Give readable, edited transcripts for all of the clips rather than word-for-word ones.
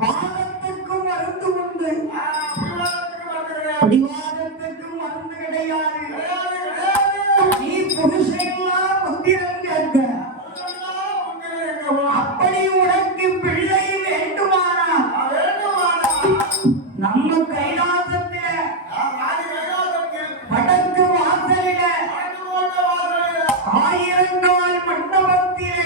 வாதத்துக்கும் மருந்து உண்டு, பிடிவாதத்துக்கும் மருந்து கிடையாது. நீ புருஷெல்லாம் புத்திரன் கேட்க, அப்படி உனக்கு பிள்ளை வேண்டுமானா நம்ம கைலாசத்தில வடக்கு வாசலில 1000 கால் மண்டபத்திலே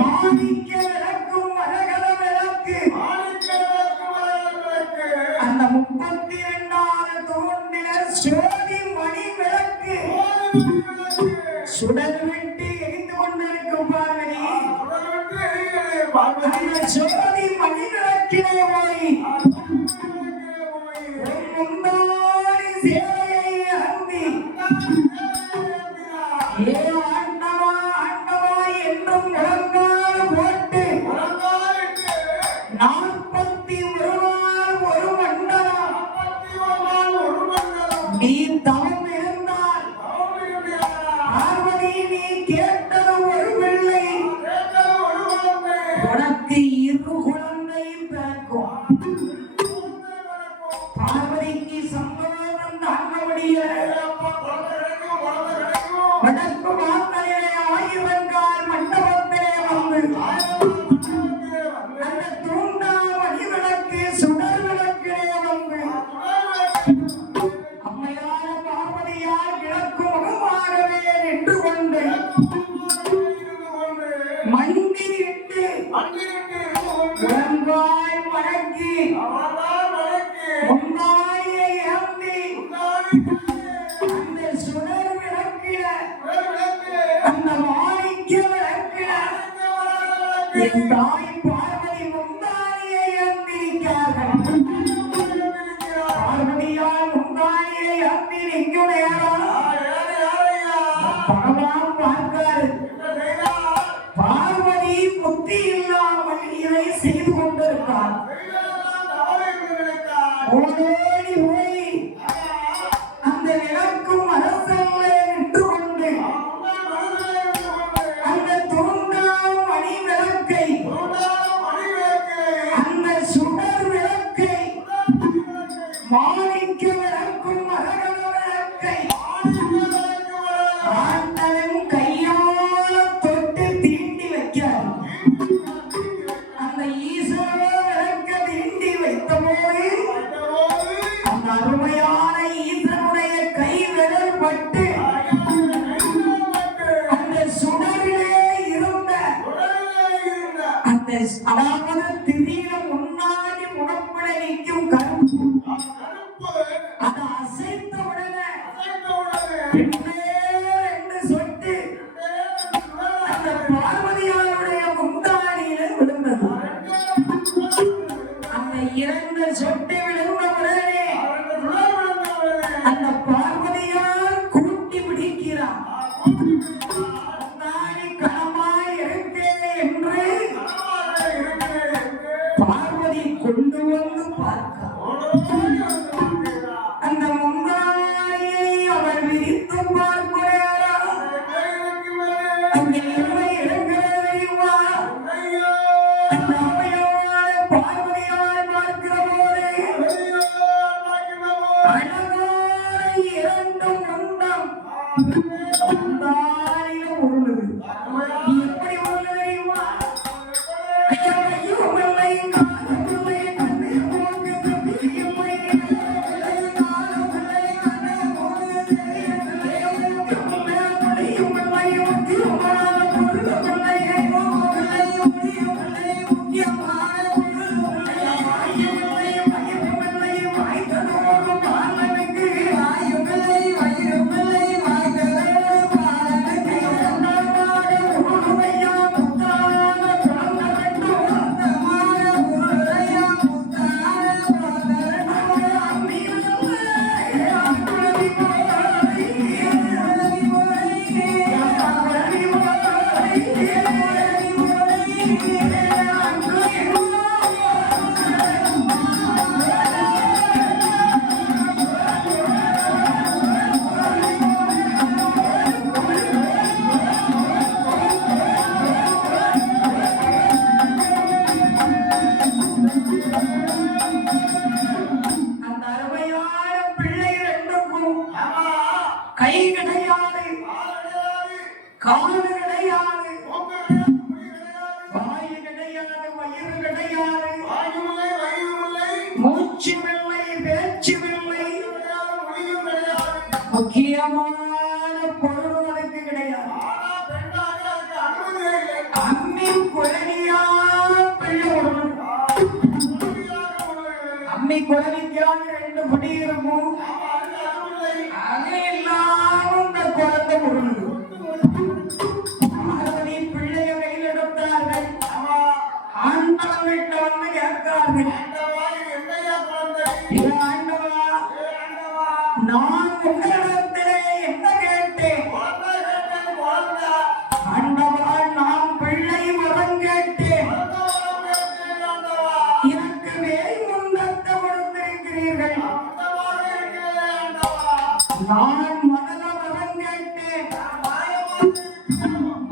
மாணிக்க விளக்கும் மரகத விளக்கு, அந்த 32 தூண்டில சோதி மணி விளக்கு சுடர் விட்டு எரிந்து கொண்டிருக்கும் பார்வதி. அந்த சோதி மணி விளக்கிலே போய் முன்னாடி சேவையை அருந்தி ஆண்டவா ஆண்டவா என்றும் முழங்கால் போட்டு 41 நாள் ஒரு மண்டலம் நீ தவம் இருந்தால் பார்வதி நீ கேட்டது ஒரு பிள்ளை, உனக்கு 2 குழந்தை பிறக்கும். பார்வதிக்கு சந்தோஷம் தாங்க முடியல. வடக்கு வாசலிலே 1000 கால் மண்டபத்திலே வந்து அந்த தூண்டா மணி விளக்கு சுடர் விளக்கிலே வந்து அம்மையான பார்வதியார் கிழக்கு முகமாகவே நின்று கொண்டு மண்டியிட்டு முழங்கால் மடக்கி முந்தாரியை ஏந்தி அந்த சுடர் விளக்கில அந்த மாணிக்க விளக்கில என் தாய் பார்வதி முந்தாரியை ஏந்திருக்கிறார்கள். பார்வதியால் முந்தாரியை ஏந்தி நிற்கும் நேரம் பகவான் பார்க்காரு. பார்வதி புத்தி இல்லாமல் இதை செய்து கொண்டிருக்கிறார். ஓடோடி போய் அந்த விளக்கும் அரசல்ல நின்று கொண்டு அந்த தூண்டா மணி விளக்கை அந்த சுடர் விளக்கை மாணிக்க விளக்கும் மரகத விளக்கை ஆண்டவன் கையால தொட்டு தீண்டி வைக்கிறார். அந்த ஈஸ்வர விளக்க தீண்டி வைத்த போது அந்த அருமையான ஈசனுடைய கை விரல் பட்டு அந்த சுடரிலே இருந்த அந்த அதாவது திடீர முன்னாடி முகப்பட நிற்கும் கருப்பு அதை அசைத்த உடனே 2 சொட்டு அந்த பார்வதியாருடைய முந்தானியில விழுந்தது. அந்த 2 சொட்டு விழுந்த உடனே அந்த பார்வதியார் கூட்டி பிடிக்கிறார். முந்தானி கனமாய் இருக்கே என்று பார்வதி கொண்டு வந்து பார்க்க அந்த முந்தானியை அவர் விரித்து பார்க்கிறார். அங்கே இருமை இருக்கிறது தெரியுமா? அந்த அம்மையோட பார்வதியார் பார்க்கிற போது அழகான 2 முண்டம் முந்தானியில உருளுது. எப்படி உருளுது தெரியுமா? ஐயோ இல்லை காலமில்லை கண்ணே போகுது பிரியமை வாய்த்ததோடு பாலனுக்கு கை கிடையாது, காது கிடையாது, வாயு கிடையாது, வயிறு கிடையாது, மூச்சு இல்லை, பேச்சு இல்லை, முக்கியமான பொருள் அதுக்கு கிடையாது. அம்மி குழலியா பிள்ளை ஒண்ணு, அம்மி குழலிக்கான 2 முடி இருக்கும், அது இல்லாம இந்த குழந்தை முருகன் பிள்ளைய கையில் எடுத்தார்கள். ஆண்டவன் வீட்டை வந்து கேட்கார்கள், ஆண்டவா நான் உங்களிடத்திலே என்ன கேட்டேன்? ஆண்டவா நான் பிள்ளை வரம் கேட்டேன், எனக்கு வேய் முண்டத்தை கொடுத்திருக்கிறீர்கள். நான் மனத வரம் கேட்டேன்,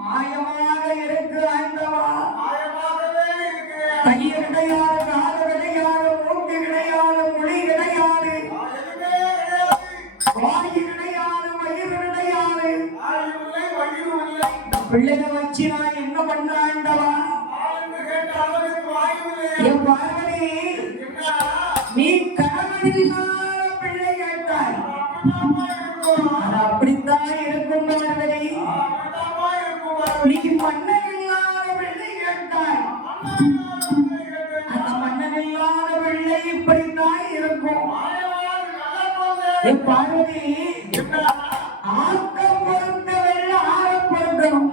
மாயமாக இருக்கு ஆண்டவா. கை கிடையாது, காது கிடையாது, மூக்கு கிடையாது, மொழி கிடையாது, வாயு கிடையாது, வயிறு கிடையாது. பிள்ளைங்க வச்சு நான் என்ன பண்ண ஆண்டவா? என் பார்வதி நீ கணவனில்லாத பிள்ளை கேட்டாய், அது அப்படித்தான் இருக்கும் பார்வதி. நீ மன்னனில்லாத பிள்ளை கேட்டாய், அந்த மன்னனில்லாத பிள்ளை இப்படித்தான் இருக்கும். என் பார்வதி ஆக்கம் பொறுத்த வெள்ள ஆழம் பொறுக்கணும்.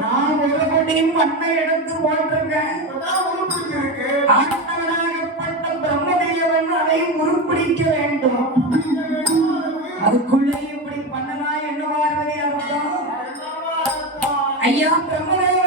நான் ஒரு படி மண்ணை எடுத்து போட்டிருக்கேன், ஆண்டவனாகப்பட்ட பிரம்மதேவன் அதை உருப்பிடிக்க வேண்டும். அதுக்குள்ளே இப்படி பண்ணனா என்ன பார்வதி அர்த்தம்? ஐயா பிரம்மதேவன்